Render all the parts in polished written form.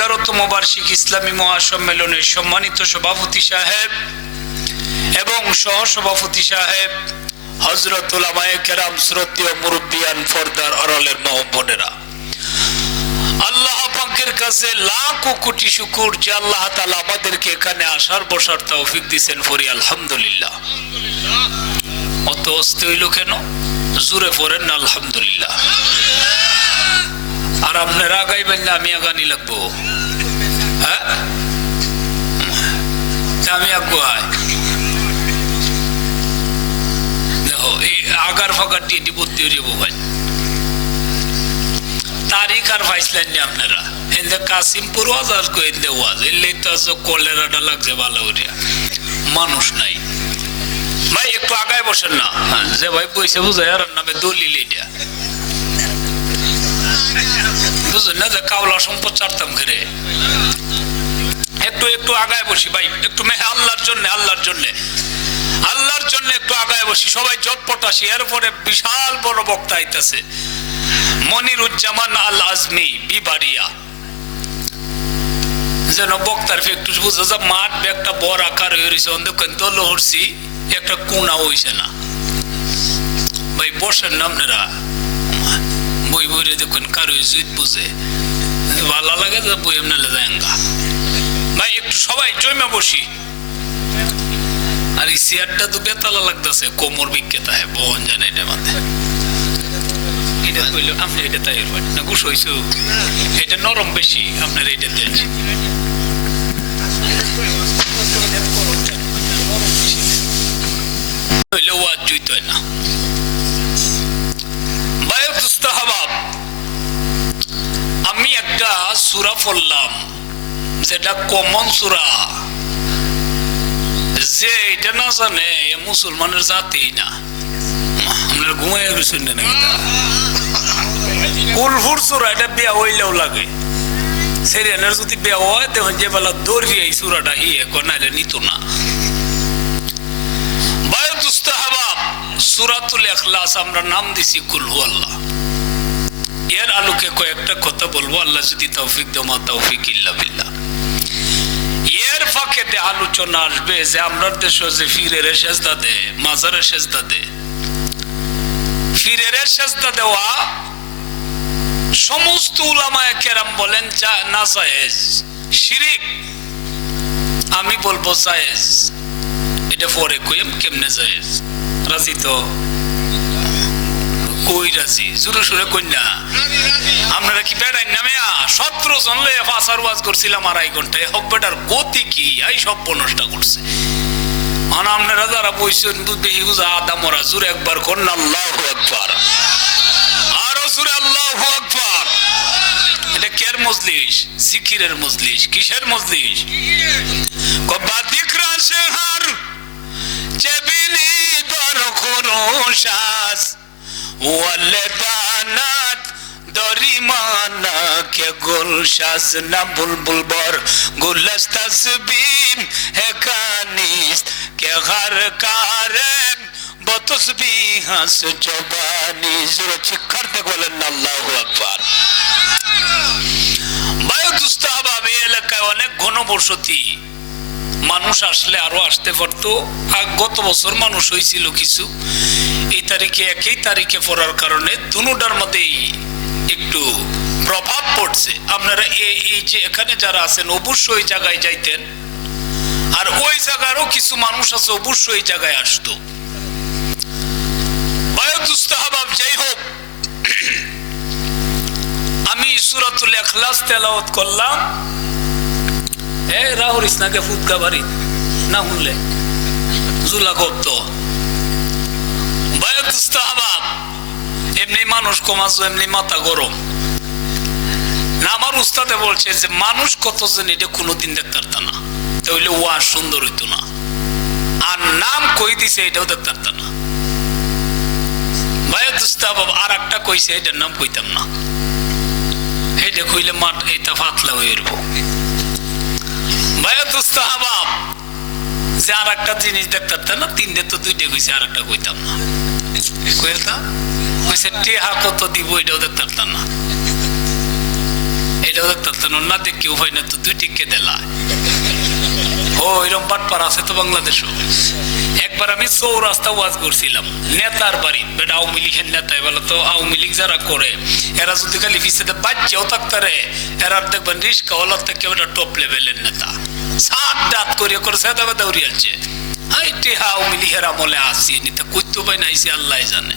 11তম বার্ষিক ইসলামী মহাসম্মেলনের সম্মানিত সভাপতি সাহেব এবং সহসভাপতি সাহেব, হযরত উলামায়ে কেরাম, শ্রদ্ধেয় মুরব্বিয়ান, পর্দার আড়ালের মা ও বোনেরা, আল্লাহ পাকের কাছে লাখো কোটি শুকর যে আল্লাহ তাআলা আমাদেরকে এখানে আসার বসার তৌফিক দিয়েছেন। পড়ি আলহামদুলিল্লাহ। অত অস্তে হইল কেন? জোরে পড়েন না আলহামদুলিল্লাহ। আর আপনারা আগাইবেন না, আমি আগানি লাগবো? হ্যাঁ, আমি আগুয়াই দেখো, এই আগার ফাগার টিটি ভর্তি হয়ে যাবো ভাই। তারিখ আর পাইছিলেন না আপনারা? এতে কাসিমপুর ওয়াজ আর কইতে ওয়াজ এলেই তো কলেরাটা লাগছে ভালো করিয়া, মানুষ নাই ভাই। একটু আগায় বসেন না, যে ভাই পয়সা বুঝায় আর নামে দলিল এটা বুঝলেন না, যে কাওলা সম্পদ চারতাম ঘিরে। একটু একটু আগায় বসি ভাই, একটু মেহে আল্লাহর জন্য, আল্লাহর জন্য, আল্লাহর জন্য একটু আগায় বসি। সবাই জটপট আসি। এরপরে বিশাল বড় বক্তা আইতাছে, মনিরুজ্জামান আল আজমি বিবাড়িয়া। যেন বক্তার একটু বুঝা যা মাঠ একটা বড় আকার হয়ে রয়েছে, অন্ধকার দল হরছি একটা কোনা হইছে না ভাই। বসেন না আপনারা, বই বইরে দেখুন কারো জুত বুঝে ভালো লাগে, বই এমনি জায়গা ভাই। একটু সবাই জমা বসি। আর এই চেয়ারটা তো বেতালা লাগতেছে, কোমর বিক্রেতা হয় বহন জানে এটা মাথায়। এটা কইলো আপনি এটা তাই না গুছ হইছো, এটা নরম বেশি, আপনার এটা দিয়েছি হইলে ওয়াজ জুইত হয় না। আমি একটা সূরা পড়লাম, যেটা কমন সূরা, যে এটা না জানে মুসলমানের জাতি না। আপনার ঘুমাইয়া গেছেন না? কুলহুর সূরা, এটা বিয়া হইলেও লাগে। সেরিয়ানের যদি বিয়া হয় তখন যে বেলা দৌড়িয়ে এই সূরাটা হিয়ে নাইলে নিত না। সূরাতুল ইখলাস আমরা নাম দিছি কুল হু আল্লাহ। এর আলোকে কয়েকটা কথা বলবো, আল্লাহ যদি তৌফিক দেয়, মা তৌফিক ইল্লা বিল্লাহ। এর ফাঁকে আলোচনা আসবে যে আমরা দেশে যে ফিরের সেজদা দে, মাজারের সেজদা দে, ফিরের সেজদা দেওয়া সমস্ত উলামায়ে কেরাম বলেন যা না জায়েজ, শিরিক। আমি বলবো জায়েজ। এটা পরে কইম কেমনে জায়েজ। রাজি তো? কই রাজি? জোরে সোরে কই না? আপনারা কি বেড়াই নামে 17 জন লয়ে ফাসার ওয়াজ করছিলাম 2.5 ঘন্টায়। হব্বেটার গতি কি এই সব নষ্ট করছে। আর আপনারা যারা বইছেন বেহি বুঝা আদা মরা, জোরে একবার কোন আল্লাহু আকবার, আরো জোরে আল্লাহু আকবার। এটা কের মজলিস? জিকিরের মজলিস। কিসের মজলিস? কবা দিকরা শেহার চেবিনি দর খুরুশাস ওয়ালে বানাত দরিমানা কে গুলশাস না বুলবুল বর গুলস তসবিম হে কানিস কে ঘর কারে বতসবিহাস জবানি। জোরে চিৎকার দিয়ে বলেন আল্লাহু আকবার। বায়ুদুস্তাহবাবে এলাকায় অনেক ঘনবসতি, মানুষ আসলে আরো আসতে পারতো। গত বছর মানুষ হয়েছিল কিছু, এই তারিখে একই তারিখে পড়ার কারণে দুটার মধ্যেই একটু প্রভাব পড়ছে। আপনারা এই যে এখানে যারা আছেন অবশ্যই ওই জায়গায় যাইতেন, আর ওই জায়গারও কিছু মানুষ আছে অবশ্যই ওই জায়গায় আসতো। বায়ুদুস্তাহবাব যাই হোক, আমি সূরাতুল ইখলাস তেলাওয়াত করলাম। রাহুল ইসনাকে ফুটকা বাড়ি না শুনলে জুলা গপ্ত বায়ুদুস্তাহবাব। এমনি মানুষ কমাছো, এমনি মাথা গরম না। আমার উস্তাদে বলছে যে মানুষ কতজন এটা কোনোদিন দেখতে পারত না, তাহলে ওয়াজ সুন্দর হইতো না। আর নাম কই দিছে এটাও দেখতে পারত না। বায়ুদুস্তাহবাব আর একটা কইছে, এটার নাম কইতাম না। এটা কইলে মাঠ এটা পাতলা হয়ে উঠবো। বায়ুদুস্তাহবাব যে আর একটা জিনিস দেখতে পারত না, 3টে তো 2টে কইছে, আর একটা কইতাম না। কইতা কইছে টেহা কত দিব, এটাও দেখতে পারতাম না। এটাও দেখতেন না, দেখে উভয় না তো দুই টিকে দিলা। ও এরকম বাটপার আছে তো বাংলাদেশও। একবার আমি চৌরাস্তা ওয়াজ করছিলাম, নেতার বাড়ি, বেটা আওয়ামী লীগের নেতা, এবার তো আওয়ামী লীগ যারা করে এরা যদি খালি পিছিয়ে বাচ্চাও থাকতারে, এরা দেখবেন রিস্কা ওলার থেকে বেটা টপ লেভেলের নেতা, সাত ডাত করিয়া করে সেটা বেদা উড়িয়াছে। আওয়ামী লীগের আমলে আসি নিতে কইতে পাই নাইছি আল্লাহ জানে।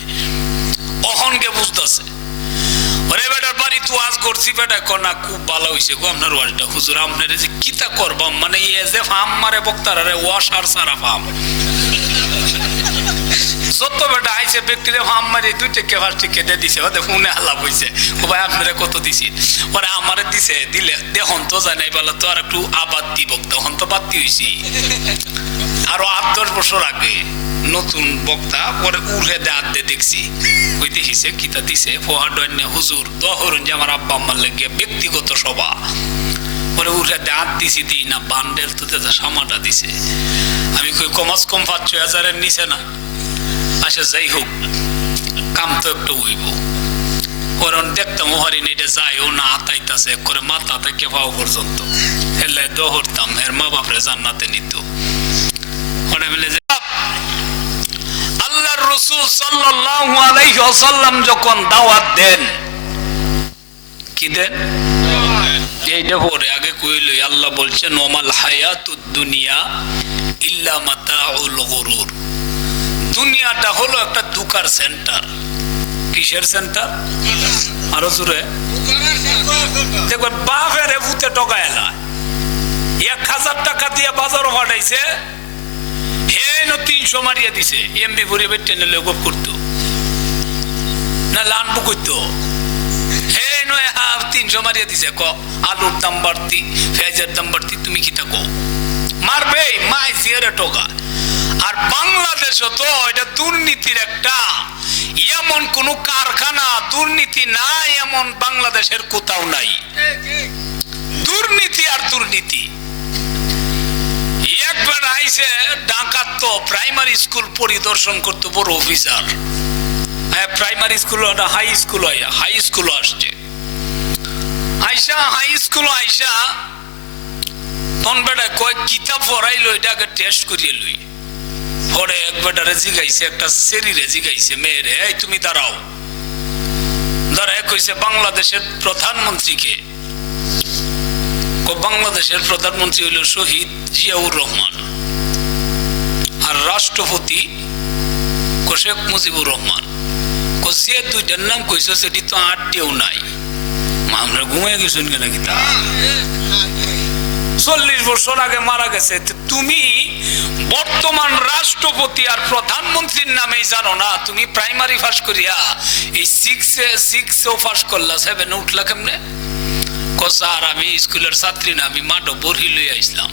অহনকে বুঝতেছে ওরে বেটার বাড়ি তো ওয়াজ করছি, বেটা কনা খুব ভালো হইছে গো আপনার ওয়াজটা হুজুর, আপনার যে কিতা করবাম মানে এ যে ফাম মারে বক্তারে ওয়াশ আর সারা ফাম যত বেটা আইছে ব্যক্তিরে ফাম মারি দুই টেকে ফার্স্ট টেকে দিয়ে দিছে, ওদের ফোনে আলাপ হইছে, ও ভাই আপনারা কত দিছি, ওরা আমারে দিছে, দিলে দেখুন তো জানাই বলা তো আর একটু আবাদ দিব, তখন তো বাতি হইছি আরো 8-10 বছর আগে নতুন বক্তা, পরে উড়ে দাঁত দিয়ে দেখছি ওই দেখিছে কিতা দিছে ফোহাডন্য হুজুর দহরুন যে আমার আব্বা আম্মার লেগে ব্যক্তিগত সভা, পরে উড়ে দাঁত দিছি দিই না বান্ডেল তো সামাটা দিছে। আমি কই কমাস কম 5-6 নিচে না। আচ্ছা যাই হোক, কাম তো একটু হইব। পরে দেখতাম হরিণ এটা যাইও না আতাইতাছে করে মাথা থেকে পাও পর্যন্ত, হেলে দহরতাম, এর মা বাপরে জান্নাতে নিত। আল্লাহর রাসূল সাল্লাল্লাহু আলাইহি ওয়াসাল্লাম যখন দাওয়াত দেন, কি দেন এইটা পরে আগে কইলই, আল্লাহ বলছেন ওমাল হায়াতুদ দুনিয়া ইল্লা মাতাউল গুরুর। দুনিয়াটা হলো একটা দুকার সেন্টার। কিসের সেন্টার? আরো জোরে দেখবেন, বাপের ভূতে টকায়লা 1000 টাকা দিয়ে বাজারও পাঠাইছে, হেন 300 মারিয়া দিছে, এমবি ভরে বেটে নিলে গোপ করতো না লানবু করতো, হেন 300 মারিয়া দিছে। ক আলুর দাম বাড়তি, পেঁয়াজের দাম বাড়তি, তুমি কি তা কো মারবে মাই জিয়ারে টাকা। আর বাংলাদেশও তো এটা দুর্নীতির একটা এমন কোন কারখানা দুর্নীতি নাই এমন বাংলাদেশের কোথাও নাই। দুর্নীতি আর দুর্নীতি। একবার আইসে ডাকাত তো প্রাইমারি স্কুল পরিদর্শন করতে বড় officer, primary school high school হয়, হাই স্কুল আসছে, আইসা হাই স্কুল আইসা তখন বেটা কয় কিতাব পড়াইলো এটাকে টেস্ট করিয়ে লই। পরে এক বেটারে জিগাইছে, একটা শরীরে জিগাইছে মেয়েরে, এই তুমি দাঁড়াও, দাঁড়ায় কইছে বাংলাদেশের প্রধানমন্ত্রীকে? বাংলাদেশের প্রধানমন্ত্রী হইল শহীদ জিয়াউর রহমান, আর রাষ্ট্রপতি শেখ মুজিবুর রহমান। যে দুইটার নাম কইছ সেটি তো আটটিও নাই। আমরা ঘুমিয়ে গেছেন কেন? কি তা 40 বছর আগে মারা গেছে, তুমি বর্তমান রাষ্ট্রপতি আর প্রধানমন্ত্রীর নামেই জানো না? তুমি প্রাইমারি পাস করিয়া এই 6 পাস করলা, 7 উঠলা কেমনে? স্যার আমি স্কুলের ছাত্রী না, আমি মাঠো বড়ি লই আইসলাম।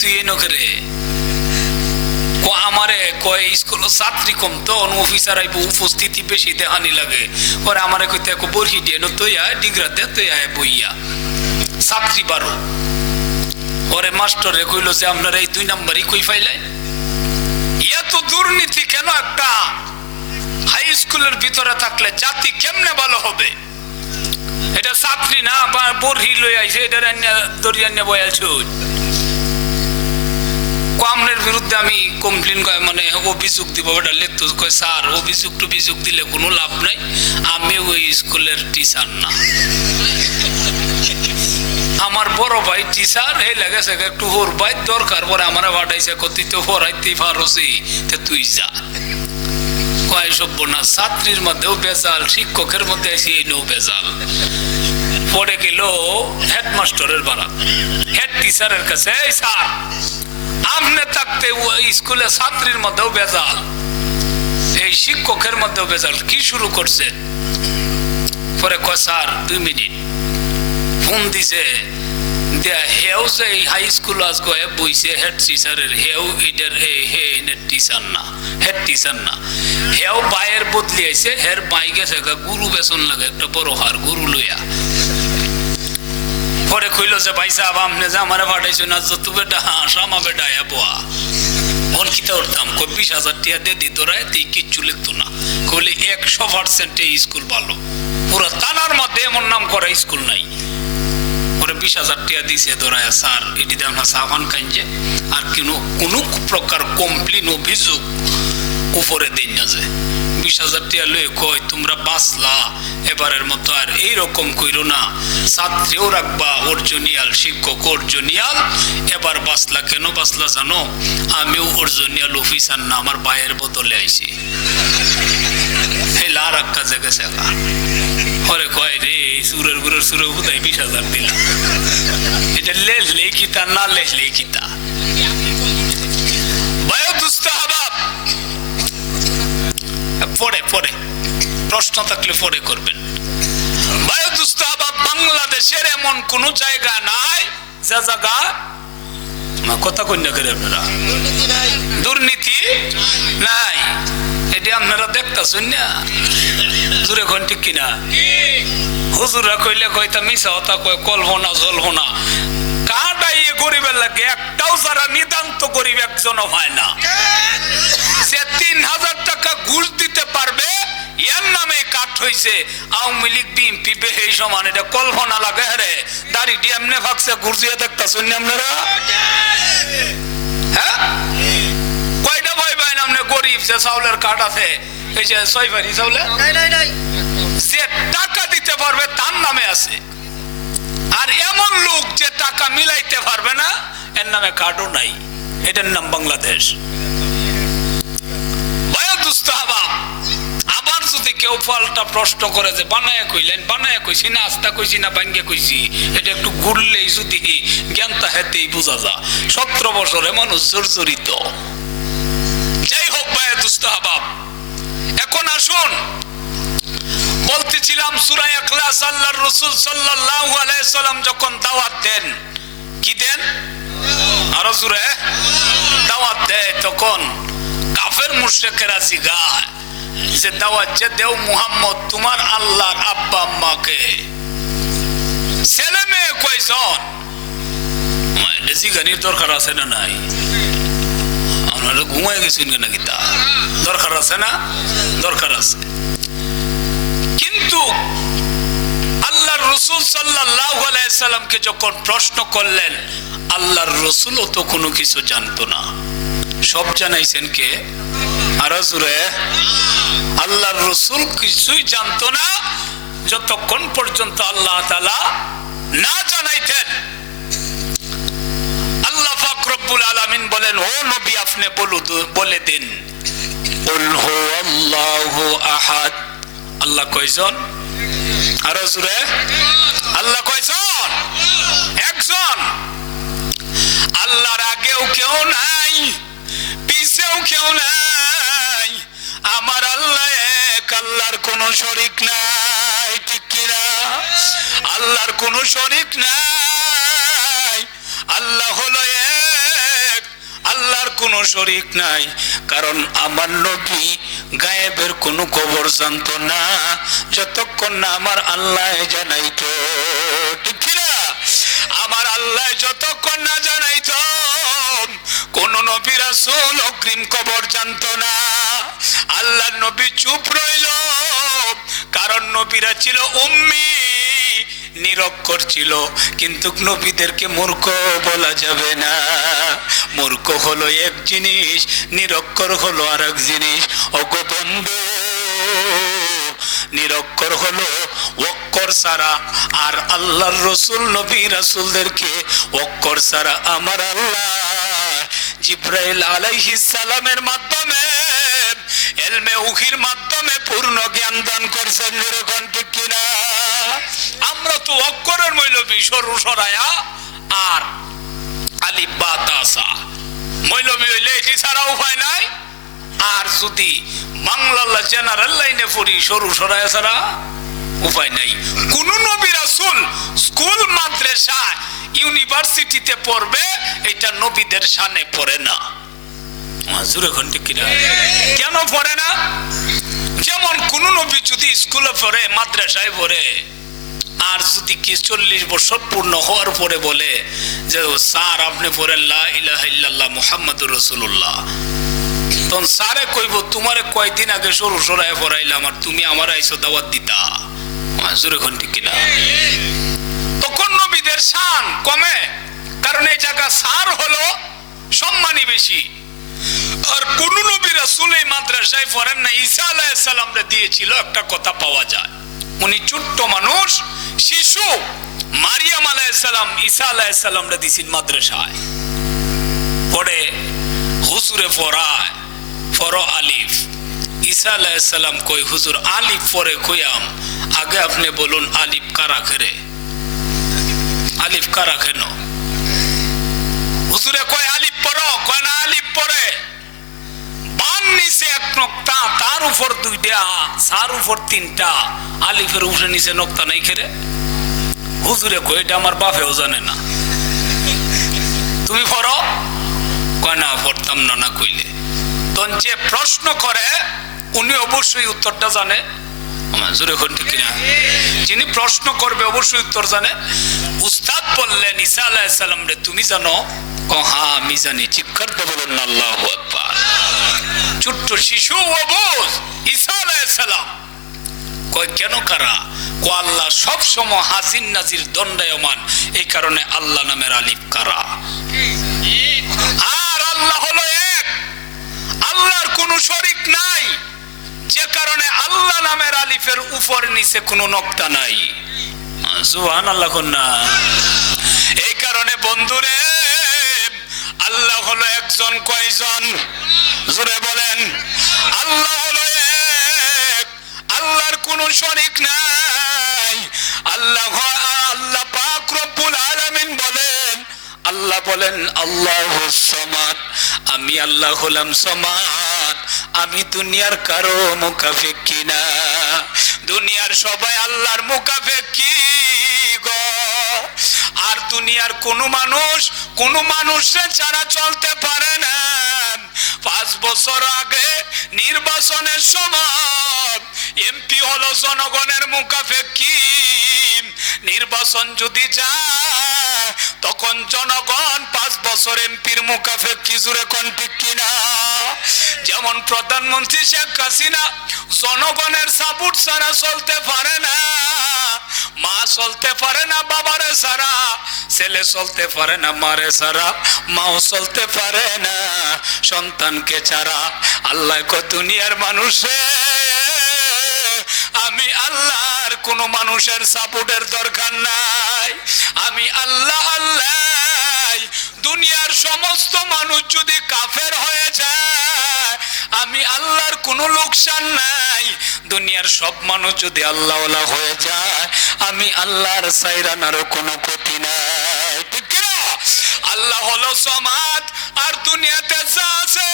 তুই এ নকরে আমারে কয় স্কুল ছাত্রী কম তো অফিসার আইব, উপস্থিতি বেশি দেখানি লাগে। পরে আমারে কইতে বড়ি দিয়ে তুই আয় ডিগ্রা দে, তুই আয় বইয়া ছাত্রী 12। পরে মাস্টারে কইল যে আপনার এই 2 নাম্বারই কই ফাইলাই। এত দুর্নীতি কেন? একটা হাই স্কুলের ভিতরে থাকলে জাতি কেমনে ভালো হবে? এটা ছাত্রী না, বড়ি লই আইছে, এটা দরিয়া নিয়ে বয়াছ। কমনের বিরুদ্ধে আমি কমপ্লেন মানে অভিযোগ দিব, ওটা লিখতো কয় স্যার অভিযোগ দিলে কোনো লাভ নাই, আমি ওই স্কুলের টিচার না, আমার বড় ভাই টিচার, এই লেগেছে একটু হোর ভাই দরকার। পরে আমার পাঠাইছে তুই তো পড়াইতে পারছি, তুই যা। কয় সভ্য না, ছাত্রীর মধ্যেও বেজাল, শিক্ষকের মধ্যে এসে এনেও বেজাল। পরে গেল হেডমাস্টারের বাড়া, হেড টিচারের কাছে, এই স্যার আপনি থাকতে স্কুলে ছাত্রীর মধ্যেও বেজাল, এই শিক্ষকের মধ্যেও বেজাল, কি শুরু করছে? পরে কয় স্যার 2 মিনিট। ফোন দিছে, হেও যে হাই স্কুল আজ বইছে হেড টিচারের, হেও এটার টিচার না, হেড টিচার না, হেও বাইয়ের বদলি আইছে, হের বাই গেছে গুরু বেসন লাগে একটা বড় হার গুরু লইয়া। পরে কইল যে ভাই সাহেব আপনি যে আমারে পাঠাইছো না, যত বেটা হাঁস আমা বেটা বোয়া অন কিতা উঠতাম, 20,000 টাকা দিয়ে দিত রায়, কিচ্ছু লিখতো না। কইলে 100% এই স্কুল ভালো। পুরো থানার মধ্যে এমন নাম করা স্কুল নাই। পরে 20,000 টাকা দিছে ধরায়, স্যার এটি দেন না সাবান কাঞ্জে, আর কোনো প্রকার কমপ্লেন অভিযোগ উপরে দেন না যে 20,000 টাকা লয়ে কয় তোমরা বাঁচলা, এবারের মতো আর এইরকম কইরো না, ছাত্রীও রাখবা অর্জনিয়াল, শিক্ষক অর্জনিয়াল। এবার বাঁচলা, কেন বাঁচলা জানো? আমিও অর্জনিয়াল অফিসার না, আমার ভাইয়ের বদলে আইছি। হেলা আর এক কাজে গেছে। পরে কয় রে সুরের গুরের সুরে বোধহয় 20,000 দিলাম, এটা লেখলে কিতা না লেখলে কিতা। পরে পরে প্রশ্ন থাকলে পরে করবেন। বাংলাদেশের এমন কোন জায়গা নাই যে জায়গা কথা কন্যা করে আপনারা দুর্নীতি নাই। এটি আপনারা দেখতেছেন না, জোরে কোন ঠিক কিনা? হুজুরা কইলে কইতা মিশা হতা কয়, কল্পনা জল্পনা কাটাই গরিবের লাগে একটাও যারা নিতান্ত গরিব একজনও হয় না। সে 3,000 টাকা ঘুষ দিতে পারবে, এর নামে কাট হইছে। আওয়ামী লীগ বিএনপি এই সমান, এটা কল্পনা লাগে। রে দাড়ি এমনি ভাগছে, ঘুষ দিয়ে দেখতেছেন আপনারা? হ্যাঁ, কয়টা ভাই ভাই আপনি গরিব, সে চাউলের কাঠ আছে, এই যে 6 ভারি চাউলে যে টাকা দিতে পারবে তার নামে আছে। আর এমন লোক যে টাকা মিলাইতে পারবে না, এর নামে কার্ডও নাই। এটার নাম বাংলাদেশ। আবার যদি কেউ পাল্টা প্রশ্ন করে যে বানায় কইলেন, বানায় কইছি না, আস্তা কইছি না, ভাঙ্গে কইছি, এটা একটু ঘুরলেই যদি জ্ঞান তাহেতেই বোঝা যা। 17 বছরে মানুষ জর্জরিত। যাই হোক ভাই দুস্তাহবাব, এখন আসুন বলতেছিলাম সূরা ইখলাস আল্লাহর রাসূল সাল্লাল্লাহু আলাইহি সাল্লাম যখন দাওয়াত দেন, কি দেন? আরো জোরে দাওয়াত দেয়, তখন কাফের মুশরিকেরা জিগায় যে দাওয়াত যে দেও মুহাম্মদ, তোমার আল্লাহর আব্বা আম্মাকে ছেলে মেয়ে কয়জন? জিগানির দরকার আছে না নাই? আপনারা ঘুমায় গেছেন নাকি? তা দরকার আছে না? দরকার আছে। কিন্তু আল্লাহর রাসূল সাল্লাল্লাহু আলাইহি সাল্লামকে যখন প্রশ্ন করলেন, আল্লাহর রাসূলও তো কোনো কিছু জানতো না। সব জানাইছেন কে? আরো জোরে। আল্লাহর রাসূল কিছুই জানতো না যতক্ষণ পর্যন্ত আল্লাহ তাআলা না জানাইতেন। আল্লাহ পাক রব্বুল আলামিন বলেন, ও নবী আপনি বলে দিন, কুল হুয়াল্লাহু আহাদ। আল্লাহ কয়জন? আরো জোরে। আল্লাহ কয়জন? একজন। আল্লাহর আগেও কেউ নাই, পিছেও কেউ নাই। আমার আল্লাহ এক, আল্লাহর কোনো শরীক নাই। ঠিক কিনা? আল্লাহর কোনো শরীক নাই। আল্লাহ হলো এক, আল্লাহর কোনো শরীক নাই। কারণ আমার নবী গায়েবের কোনো খবর জানতো না যতক্ষণ না আমার আল্লাহ জানাইতো। ঠিক কিনা? আমার আল্লাহ যতক্ষণ না জানাইতো কোন নবী রাসূল অগ্রিম খবর জানতো না। আল্লাহর নবী চুপ রইল, কারণ নবীরা ছিল উম্মি, নিরক্ষর ছিল। কিন্তু নবীদেরকে মূর্খ বলা যাবে না। মূর্খ হলো এক জিনিস, নিরক্ষর হলো আর এক জিনিস। ওগো বন্ধু, নিরক্ষর হলো অক্ষর ছাড়া, আর আল্লাহর রাসূল নবী রাসূলদেরকে অক্ষর ছাড়া আমার আল্লাহ জিবরাইল আলাইহিস সালামের মাধ্যমে, ইলমে ওহীর মাধ্যমে পূর্ণ জ্ঞান দান করেছেন। এরকম ঠিক কিনা? আমরা তো অক্ষরের মৌলবী, সরু সরায়া আর আলিফ বা তাসা মৌলবী হইলে এটি ছাড়া উপায় নাই। আর যদি বাংলা জেনারেল লাইনে পড়ি, সরু সরায়া ছাড়া উপায় নাই। কোন নবী রাসূল স্কুল মাদ্রাসা ইউনিভার্সিটিতে পড়বে, এটা নবীদের শানে পড়ে না। কেন পড়ে না? যেমন কোন নবী যদি স্কুলে পড়ে, মাদ্রাসায় পড়ে, আর যদি কি 40 বছর পূর্ণ হওয়ার পরে বলে যে স্যার আপনি পড়েন লা ইলাহা ইল্লাল্লাহ মুহাম্মাদুর রাসূলুল্লাহ, তখন স্যারে কইব তোমারে কয়দিন আগে সরু সরায় পড়াইলাম আর তুমি আমার আইসো দাওয়াত দিতা। জোরে কোন ঠিক কিনা? তখন নবীদের শান কমে, কারণ এই জায়গা সার হলো সম্মানী বেশি। আর কোন নবী রাসূল এই মাদ্রাসায় পড়েন না, ঈসা আলাইহিস সালামরে দিয়েছিল। একটা কথা পাওয়া যায়, উনি ছোট্ট মানুষ, শিশু, মারিয়াম আলাইহিস সালাম ঈসা আলাইহিস সালামরে দিয়েছেন মাদ্রাসায়। পড়ে হুজুরে পড়ায়, পড়ো আলিফ। ঈসা আলাইহিস সালাম কই, হুজুর আলিফ পড়ে কইয়াম, আগে আপনি বলুন আলিফ কারা করে, আলিফ কারা কেন? হুজুরে কয় আলিফ পড়ো, কয় না আলিফ পড়ে বান নিচে এক নক্তা, তার উপর দুইটা, সার উপর তিনটা, আলিফের উপরে নিচে নক্তা নাই খেরে। হুজুরে কয় এটা আমার বাপেও জানে না, তুমি পড়ো। কয় না পড়তাম না, না কইলে। তখন যে প্রশ্ন করে উনি অবশ্যই উত্তরটা জানে। জোরে কোন ঠিক কিনা? যিনি প্রশ্ন করবে অবশ্যই উত্তর জানে। উস্তাদ বললেন ঈসা আলাইহিস সালাম রে তুমি জানো? হ্যাঁ আমি জানি। চিৎকার দিয়ে বলুন আল্লাহু আকবার। ছোট্ট শিশু অবুঝ ঈসা আলাইহিস সালাম কয় কেন কারা? কো আল্লাহ সব সময় হাজির নাজির দণ্ডায়মান, এই কারণে আল্লাহ নামের আলিফ কারা। আর আল্লাহ হলো এক, আল্লাহর কোনো শরীক নাই, যে কারণে আল্লাহ নামের আলিফের উপর নিচে কোনো নক্তা নাই। সুবহানাল্লাহ কন্যা। এই কারণে বন্ধুরে আল্লাহ হলো একজন, কয়জন? জোরে বলেন। আল্লাহ হলো এক, আল্লাহর কোনো শরীক নাই। আল্লাহ আল্লাহ পাক রব্বুল আলামিন বলেন, আল্লাহ বলেন আল্লাহুস সামাদ, আমি আল্লাহ হলাম সামাদ। আমি দুনিয়ার কারো মুখাপেক্ষী না, দুনিয়ার সবাই আল্লাহর মুখাপেক্ষী গো। আর দুনিয়ার কোন মানুষে ছাড়া চলতে পারে না। 5 বছর আগে নির্বাচনের সময় এমপি হলো জনগণের মুখাপেক্ষী। নির্বাচন যদি যায় তখন জনগণ 5 বছর এমপির মুখাপেক্ষী। জুড়ে কোন ঠিক কিনা? যেমন প্রধানমন্ত্রী শেখ হাসিনা জনগণের সাপোর্ট ছাড়া চলতে পারে না, মা চলতে পারে না বাবারে ছাড়া, ছেলে চলতে পারে না মারে ছাড়া, মাও চলতে পারে না সন্তানকে ছাড়া। আল্লাহ কো দুনিয়ার মানুষে আমি আল্লাহর কোন মানুষের সাপোর্টের দরকার নাই। আমি আল্লাহ আল্লাহ। দুনিয়ার সমস্ত মানুষ যদি কাফের হয়ে যায় আমি আল্লাহর কোনো লোকসান নাই। দুনিয়ার সব মানুষ যদি আল্লাহওয়ালা হয়ে যায় আমি আল্লাহর সাইরানারও কোনো ক্ষতি নাই। ঠিক না? আল্লাহ হলো সমাদ, আর দুনিয়াতে যা আছে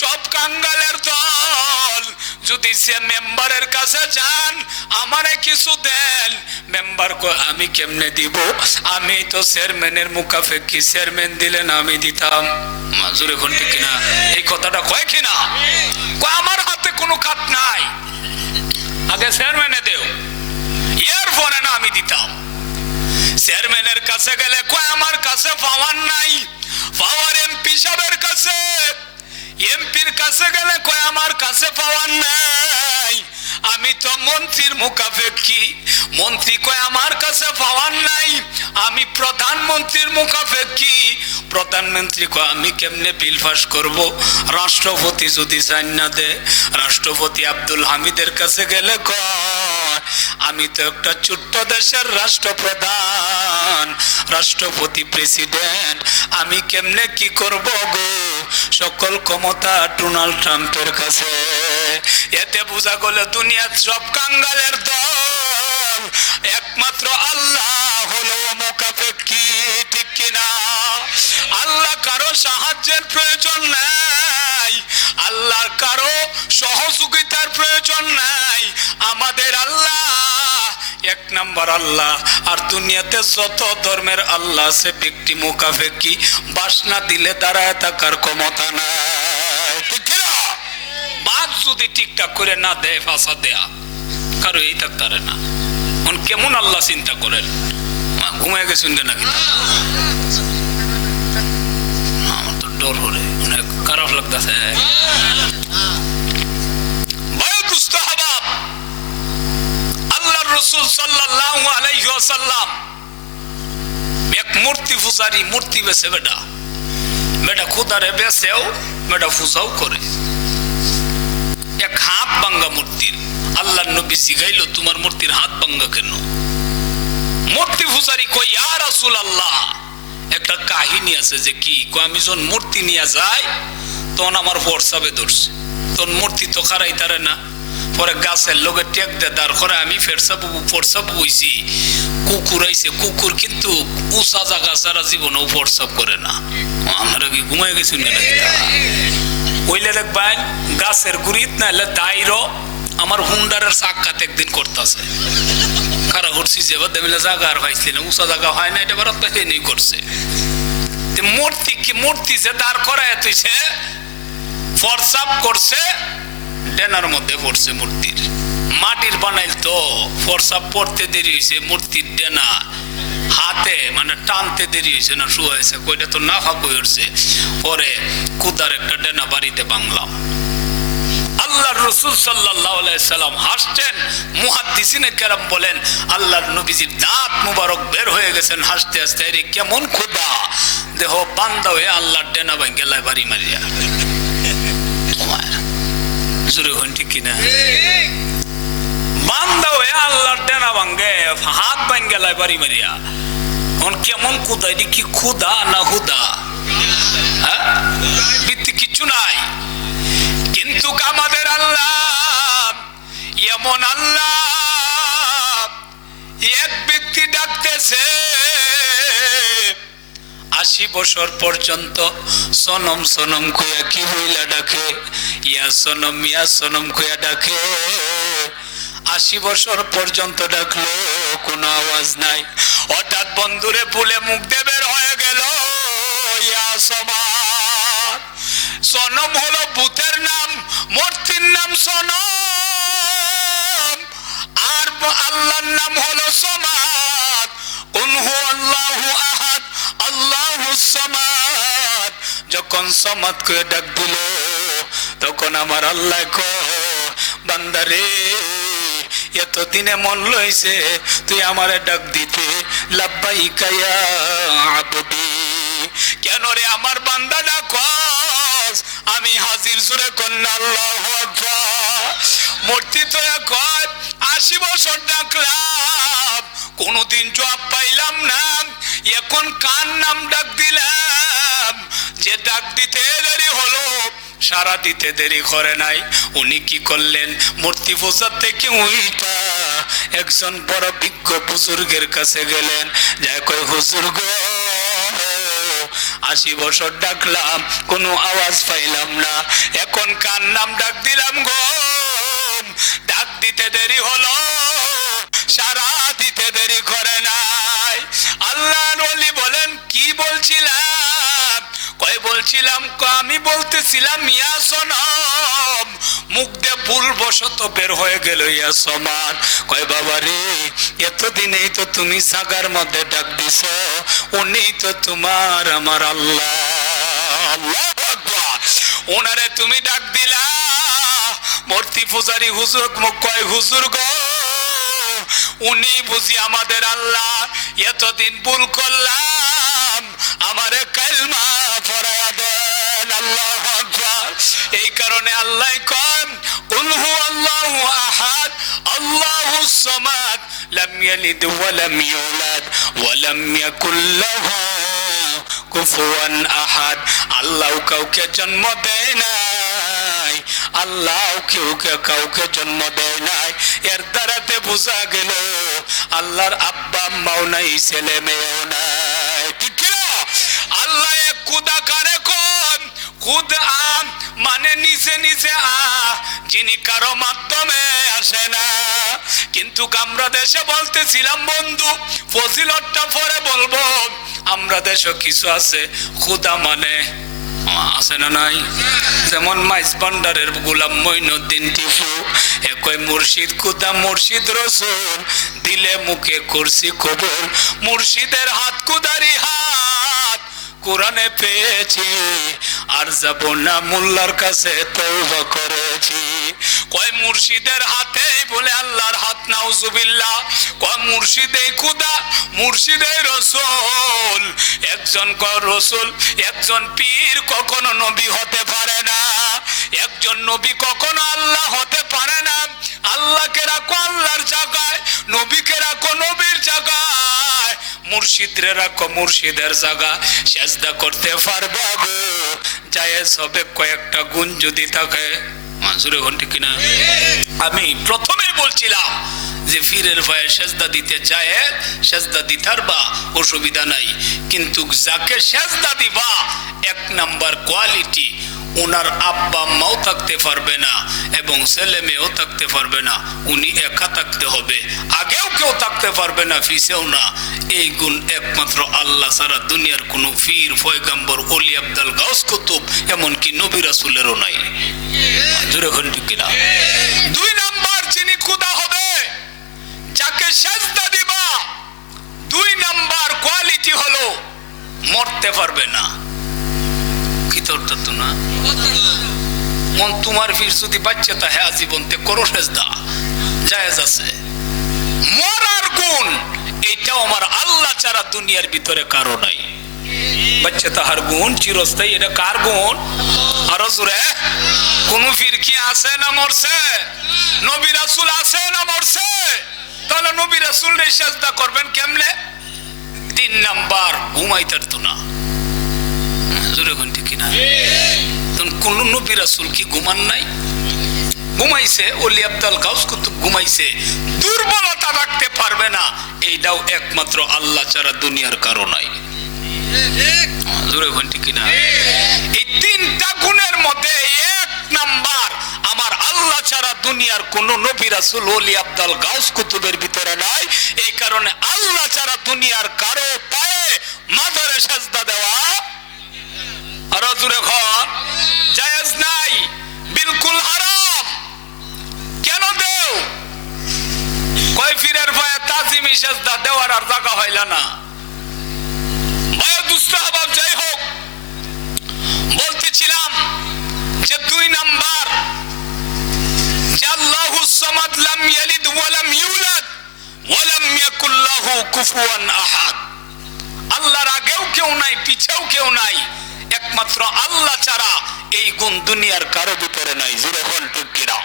সব কাঙ্গালের দল। যদি সে মেম্বারের কাছে যান আমারে কিছু দেন, মেম্বার কয় আমি কেমনে দিব, আমি তো চেয়ারম্যানের মুখাপেক্ষী, চেয়ারম্যান দিলেন আমি দিতাম। মাজুর এখন ঠিক কিনা? এই কথাটা কয় কিনা? কয় আমার হাতে কোনো খাত নাই, আগে চেয়ারম্যানে দেও, এর পরে না আমি দিতাম। চেয়ারম্যানের কাছে গেলে কয় আমার কাছে পাওয়ার নাই, পাওয়ার এমপি সাহেবের কাছে। এমপির কাছে গেলে কয় আমার কাছে পাওয়ার নাই, আমি তো মন্ত্রীর মুখাপেক্ষী। মন্ত্রী কয় আমার কাছে পাওয়ার নাই, আমি প্রধানমন্ত্রীর মুখাপেক্ষী। প্রধানমন্ত্রী কয় আমি কেমনে বিল পাস করব, রাষ্ট্রপতি যদি চাই না দে। রাষ্ট্রপতি আব্দুল হামিদের কাছে গেলে কয় আমি তো একটা ছোট্ট দেশের রাষ্ট্রপ্রধান, রাষ্ট্রপতি প্রেসিডেন্ট, আমি কেমনে কি করব গো, সকল ক্ষমতা ডোনাল্ড ট্রাম্পের কাছে। এতে বোঝা গেল দুনিয়ার সব কাঙ্গালের দল, একমাত্র আল্লাহ হলো মুখাপেক্ষী। ঠিক কিনা? আল্লাহ কারো সাহায্যের প্রয়োজন নাই, আল্লাহর কারো সহযোগিতার প্রয়োজন নাই। আমাদের আল্লাহ এক নাম্বার আল্লাহ। আর দুনিয়াতে যত ধর্মের আল্লাহ আছে ব্যক্তি মুখাপেক্ষী, বাসনা দিলে দাঁড়ায় থাকার ক্ষমতা নাই। ঠিক না? বাদ যদি ঠিকঠাক করে না দেয় ফাঁসা দেয়া কারো এই থাকতে না। কেমন আল্লাহ চিন্তা করেন? ঘুমায় গেছেন নাকি? আমার তো ডর হলে অনেক খারাপ লাগতেছে। আল্লাহর রাসূল সাল্লাল্লাহু আলাইহি ওয়াসাল্লাম এক মূর্তি পূজারি, মূর্তি বেচে বেটা খুদারে বেচেও বেটা পূজাও করে। এক হাত ভাঙ্গা মূর্তির আল্লাহর নবী জিগাইলো, তোমার মূর্তির হাত ভাঙ্গা কেন? মূর্তি পূজারি কই, ইয়া রাসূলুল্লাহ, একটা কাহিনী আছে। যে কি? আমি যখন মূর্তি নিয়ে যাই তখন আমার ফরসাবে ধরছে, তখন মূর্তি তো খারাই তারে না। পরে গাছের লোকে টেক দে দাঁড় করে আমি ফরসাব হইছি, কুকুর আইছে। কুকুর কিন্তু উঁচা জায়গা ছাড়া জীবনেও ফরসাব করে না। আমরা কি ঘুমাই গেছি না? ওইলে দেখবেন গাছের গুড়িত নাইলে দাইরো আমার হুন্ডারের চাক্কাতে একদিন করতেছে। কারা করছি যে দেমিলে জায়গা আর পাইছি না, উঁচা জায়গা হয় না, এটা বারাত নেই করছে। মূর্তি কি? মূর্তি যে দাঁড় করায় তুইছে ফরসাব করছে, ডেনার মধ্যে পড়ছে। মূর্তির মাটির বানাইল তো ফরসাব পড়তে দেরি হয়েছে, মূর্তির ডেনা হাতে মানে টানতে দেরি হয়েছে না, শুয়েছে কইটা তো না ফাঁক হয়েছে। পরে কুদার একটা ডেনা বাড়িতে বাংলাম। আল্লাহর রাসূল সাল্লাল্লাহু আলাইহি সাল্লাম হাসছেন। মুহাদ্দিসিনে কেরাম বলেন আল্লাহর নবীজির দাঁত মুবারক বের হয়ে গেছেন হাসতে হাসতে। আরে কেমন খোদা দেহ বান্দা হয়ে আল্লাহর ডেনা ভাঙ্গেলায় বাড়ি মারিয়া। জোরে হন ঠিক কিনা? বান্দা হয়ে আল্লাহর ডেনা ভাঙ্গে, হাত ভাঙ্গেলায় বাড়ি মারিয়া। কেমন খুদা? এটি কি খুদা না হুদা? হ্যাঁ, ভিত্তি কিচ্ছু নাই। কিন্তু আমাদের আল্লাহ এমন আল্লাহ, এক ব্যক্তি ডাকতেছে 80 বছর পর্যন্ত সনম সনম কইয়া কি হইলা ডাকে, ইয়া সনম কইয়া ডাকে। 80 বছর পর্যন্ত ডাকলো কোনো আওয়াজ নাই। হঠাৎ বন্ধুরে ভুলে মুখ দিয়ে বের হয়ে গেল ইয়া সমাদ। সনম হলো ভূতের নাম, মূর্তির নাম সনম, আর আল্লাহর নাম হলো সমাদ। কুনহু আল্লাহু আহাদ আল্লাহুস সামাদ। যখন সমাদ করে ডাক দিল তখন আমার আল্লাহ কয়, বান্দারে এতদিনে মন লইছে তুই আমারে ডাক দিতে, লাব্বাইকা ইয়া আবদি। কেন রে আমার বান্দা ডাকস? আমি হাজির। জোরে কন্যা আল্লাহু আকবার। মূর্তি তো কয় 80 বছর ডাকলাম কোনদিন জবাব পাইলাম না, এখন কার নাম ডাক দিলাম? যে ডাক দিতে দেরি হলো সারা দিতে দেরি করে নাই। উনি কি করলেন? মূর্তি পূজার থেকে উইটা একজন বড় বিজ্ঞ বুজুর্গের কাছে গেলেন। যাই কই, হুজুর গো 80 বছর ডাকলাম কোনো আওয়াজ পাইলাম না, এখন কার নাম ডাক দিলাম গো? ডাক দিতে দেরি হলো সারা দিতে দেরি করে নাই। আল্লাহর ওলি বলেন, কি বলছিলাম? কয় বলছিলাম, আমি বলতেছিলাম ইয়া সনম, মুখ দিয়ে ভুল বশত বের হয়ে গেল ইয়া সমান। কয় বাবা রে, এতদিনেই তো তুমি জাগার মধ্যে ডাক দিছো, উনি তো তোমার আমার আল্লাহ। আল্লাহু আকবার। ওনারে তুমি ডাক দিলা। মূর্তি পূজারি হুজুর কয়, হুজুর গো উনি বুঝি আমাদের আল্লাহ, এতদিন ভুল করলাম, আমারে কালমা পড়ায়া দেন। আল্লাহু আকবার। এই কারণে আল্লাহ কয়, কুল হুয়াল্লাহু আহাদ আল্লাহুস সামাদ লাম ইয়ালিদ ওয়া লাম ইউলাদ ওয়া লাম ইয়াকুল লাহু কুফুয়ান আহাদ। আল্লাহ কাউকে জন্ম দেয় নাই, আল্লাহ কাউকে জন্ম দেয় নাই। এর দ্বারাতে বোঝা গেল আল্লাহর আব্বা আম্মাও নাই, ছেলে মেয়েও নাই। ঠিক না? আল্লাহ এক খুদা কারে কোন? খুদ আম মানে নিচে নিচে যিনি কারো মাধ্যমে আসে না। কিন্তু আমরা দেশে বলতেছিলাম বন্ধু, ফজিলতটা পরে বলবো, আমরা দেশে কিছু আছে খুদা মানে আছে না নাই? যেমন মাইজ ভান্ডারের গোলাম মঈনুদ্দিন টিপু একই মুর্শিদ খুদা, মুর্শিদ রসুল, দিলে মুখে করছি কবুল, মুর্শিদের হাত কুদারি হাত কোরআনে পেয়েছি, আর যাব না মোল্লার কাছে তওবা করেছি। কয় মুর্শিদের হাতে বলে আল্লাহর হাত, নাউজুবিল্লাহ। কয় মুর্শিদে খুদা, মুর্শিদে রাসূল। একজন রাসূল, একজন পীর কখনো নবী হতে পারে না, একজন নবী কখনো আল্লাহ হতে পারে না। আল্লাহকে রাখো আল্লাহর জায়গায়, নবীকে রাখো নবীর জায়গায়, মুর্শিদরে রাখো মুর্শিদের জায়গা। সেজদা করতে পারবা গো, জায়েজ হবে কয়েকটা গুণ যদি থাকে। মানসুরে ঘন্টি কিনা? আমি প্রথমে বলছিলাম যে পীরের পায়ে সেজদা দিতে জায়েজ, সেজদা দিতার বা অসুবিধা নাই, কিন্তু যাকে সেজদা দিবা এক নাম্বার কোয়ালিটি, ওনার আব্বা আম্মাও থাকতে পারবে না এবং ছেলে মেয়েও থাকতে পারবে না, উনি একা থাকতে হবে, আগেও কেউ থাকতে পারবে না, পিছেও না। এই গুণ একমাত্র আল্লাহ ছাড়া দুনিয়ার কোনো পীর, পয়গম্বর, ওলি, আব্দাল, গাউস, কুতুব, এমনকি নবী রাসূলেরও নাই। জোরে বলেন ঠিক কিনা? দুই নাম্বার যিনি খোদা হবে, যাকে সেজদা দিবা, দুই নাম্বার কোয়ালিটি হলো মরতে পারবে না। কি তোরটা তো না মন তোমার ফির যদি বাচ্চা তা হ্যাঁ জীবনতে করো সেজদা, জায়েজ আছে। মরার গুণ এইটাও আমার আল্লাহ ছাড়া দুনিয়ার ভিতরে কারো নাই। বাচ্চা তাহার গুণ চিরস্থায়ী, এটা কার গুণ? আরো জোরে, কোন ফির কি আছে না মরছে? নবী রাসূল আছে না মরছে? তাহলে নবী রাসূল রে সেজদা করবেন কেমনে? তিন নাম্বার, ঘুমাইতার তো না। জোরে কোন ঠিক কিনা? কোন নবী রাসূল কি ঘুমান নাই? ঘুমাইছে, ওলি আব্দাল গাউস কুতুব ঘুমাইছে, দুর্বলতা রাখতে পারবে না, এইটাও একমাত্র আল্লাহ ছাড়া দুনিয়ার কারো নাই। জোরে কোন ঠিক কিনা? এই তিনটা গুণের মধ্যে এক নাম্বার আমার আল্লাহ ছাড়া দুনিয়ার কোন নবী রাসূল, ওলি আব্দাল গাউস কুতুবের ভিতরে নাই। এই কারণে আল্লাহ ছাড়া দুনিয়ার কারো পায়ে মাজারে সেজদা দেওয়া আর জোরে ঘর জায়েজ নাই, বিলকুল হারাম। কেন দেও? কয় ফিরের পায়ে তাজিমি সেজদা দেওয়ার আর জায়গা হইল না। ভয় দুষ্ট হবাব, যাই হোক, বলতেছিলাম যে দুই নাম্বার, যে আল্লাহুস সামাদ, লাম ইয়ালিদ ওয়া লাম ইউলাদ ওয়া লাম ইয়াকুল লাহু কুফুয়ান আহাদ। আল্লাহর আগেও কেউ নাই, পিছেও কেউ নাই, একমাত্র আল্লাহ ছাড়া এই গুণ দুনিয়ার কারো ভিতরে নাই। জোরে বল ঠিক কিনা?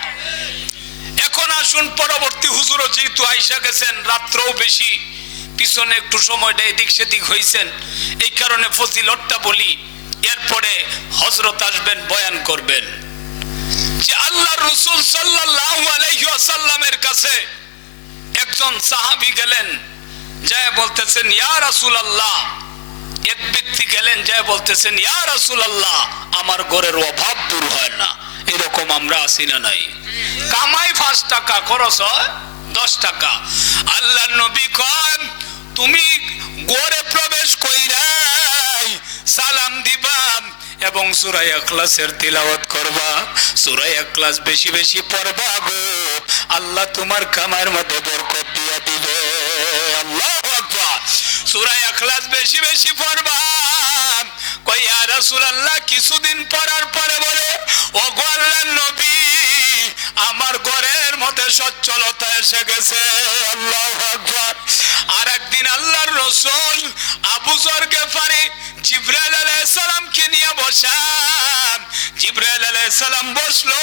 এখন আসুন, পরবর্তী হুজুরও যেহেতু আইসা গেছেন, রাত্রও বেশি, পিছনে একটু সময়টা এদিক সেদিক হয়েছেন, এই কারণে ফজিলতটা বলি, এরপরে হযরত আসবেন, বয়ান করবেন। যে আল্লাহর রাসূল সাল্লাল্লাহু আলাইহি ওয়াসাল্লামের কাছে একজন সাহাবী গেলেন, যায় বলতেছেন ইয়া রাসূলুল্লাহ। এক ব্যক্তি গেলেন, যায় বলতেছেন ইয়া রাসূলুল্লাহ, আমার ঘরের অভাব দূর হয় না। এরকম আমরা আছি না নাই? কামাই 5 টাকা, খরচ হয় 10 টাকা। আল্লাহর নবী কন, তুমি ঘরে প্রবেশ কইরাই সালাম দিবা এবং সূরা ইখলাসের তিলাওয়াত করবা, সূরা ইখলাস বেশি বেশি পড়বা গো, আল্লাহ তোমার কামার মধ্যে বরকত দিয়া দিবে। আল্লাহু আকবার। সূরা ইখলাস বেশি বেশি পড়বা। কই ইয়া রাসূলুল্লাহ, কিছুদিন পড়ার পরে বলে, ও গো আল্লাহর নবী, আমার ঘরের মধ্যে সচ্ছলতা এসে গেছে। আল্লাহু আকবার। আর একদিন আল্লাহর রাসূল আবু যর গিফারি জিবরাইল আলাইহিস সালামকে নিয়ে বসা, জিবরাইল আলাইহিস সালাম বসলো,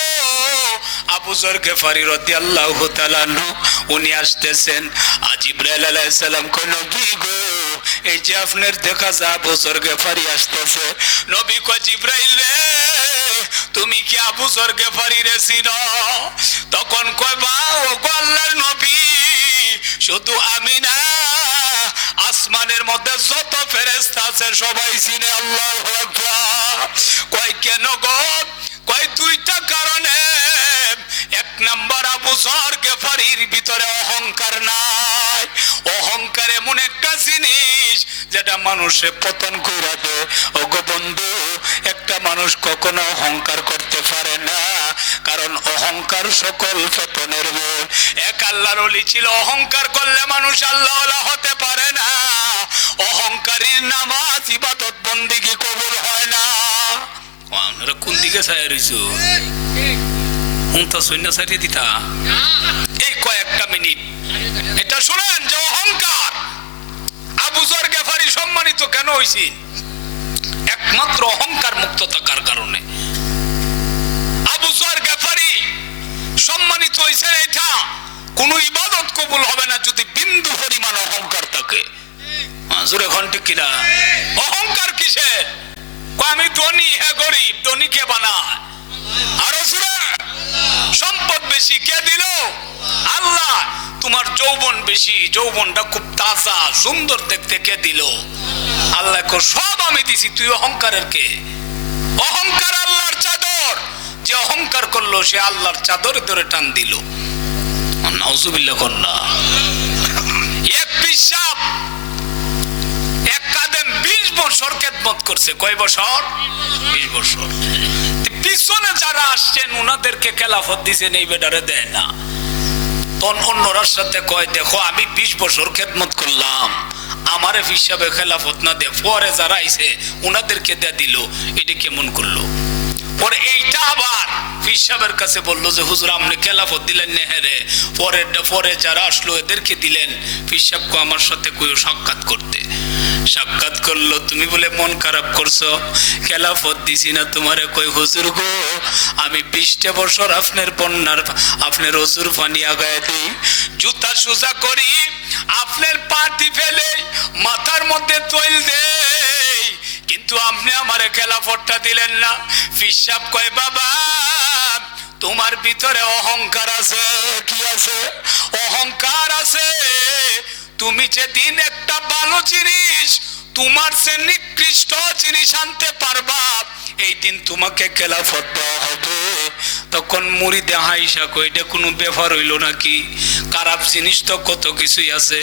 আবু যর গিফারি রাদিয়াল্লাহু তাআলা আনহু উনি আসতেছেন। জিবরাইল আলাইহিস সালাম কই, নবী গো, এই যে আপনার দেখা যা আবু যর গিফারি আসতেছে। নবী কয়, জিবরাইল রে, তুমি কি আবু যর গিফারি রে চিনো? তখন কয়, বা ও গো আল্লাহর নবী, শুধু আমি না, আসমানের মধ্যে যত ফেরেশতা আছে সবাই চিনে। আল্লাহু আকবার। কয় কেন গো? কয় দুইটা কারণে। এক নাম্বার, আবু যর গিফারির ভিতরে অহংকার নাই। অহংকার এমন একটা জিনিস যেটা মানুষে পতন করে দেয়। ও গো বন্ধু, একটা মানুষ কখনো অহংকার করতে পারে না, কারণ অহংকার সকল পতনের মূল। এক আল্লাহর ওলি ছিল, অহংকার করলে মানুষ আল্লাহওয়ালা হতে পারে না। অহংকারীর নামাজ, ইবাদত, বন্দেগী কবুল হয় না। আপনারা কোন দিকে ছায়া রইছো? হুমতা সৈন্য সারিয়ে দিতা এই কয়েকটা মিনিট এটা শুনেন যে অহংকার। আবু যর গেফারি সম্মানিত কেন হইছেন? একমাত্র অহংকার মুক্ত থাকার কারণে। আবু যর গেফারি সম্মানিত হইছে, এটা কোন ইবাদত কবুল হবে না যদি বিন্দু পরিমাণ অহংকার থাকে। জোরে ঘন্টে কিনা? অহংকার কিসের? আমি ধনী, হ্যাঁ গরিব, ধনী কে বানায়? আরো জোরে, সম্পদ বেশি কে দিল? আল্লাহ। তোমার যৌবন বেশি, যৌবনটা খুব তাজা সুন্দর দেখতে কে দিল? আল্লাহ। সব আমি দিছি, তুই অহংকারের কে? অহংকার আল্লাহর চাদর, যে অহংকার করলো সে আল্লাহর চাদরে ধরে টান দিল। নাউজুবিল্লাহ কন্যা। এক পিসাব এক কাদেম 20 বছর খেদমত করছে। কয় বছর? 20 বছর। পিছনে যারা আসছেন উনাদেরকে খেলাফত দিছেন, এই বেটারে দেয় না। তখন অন্যরার সাথে কয়, দেখো আমি 20 বছর খেদমত করলাম, আমারে হিসাবে খেলাফত না দে, পরে যারা আইছে উনাদেরকে দেয়া দিল, এটা কেমন করলো? পরে এইটা আবার হিসাবের কাছে বললো যে হুজুর আপনি খেলাফত দিলেন নেহেরে, পরে যারা আসলো এদেরকে দিলেন। হিসাবকে আমার সাথে কই সাক্ষাৎ করতে। সাক্ষাৎ করলো, তুমি বলে মন খারাপ করছো, খেলাফত দিছি না তোমারে। কই হুজুর গো, আমি 20 বছর আপনার বন্যার আপনার অজুর পানি আগায় দিই, জুতা সোজা করি, আপনার পাটি ফেলে মাথার মধ্যে তৈল দেই, কিন্তু আপনি আমারে খেলাফতটা দিলেন না। হিসাব কয় বাবা তোমার ভিতরে অহংকার আছে। কি আছে? অহংকার আছে। তুমি যেদিন একটা ভালো জিনিস, তোমার সে নিকৃষ্ট জিনিস আনতে পারবা, এই দিন তোমাকে খেলাফত দেওয়া হবে। তখন মুরিদে হাইসা কই, এটা কোনো ব্যাপার হইল নাকি? খারাপ জিনিস তো কত কিছুই আছে।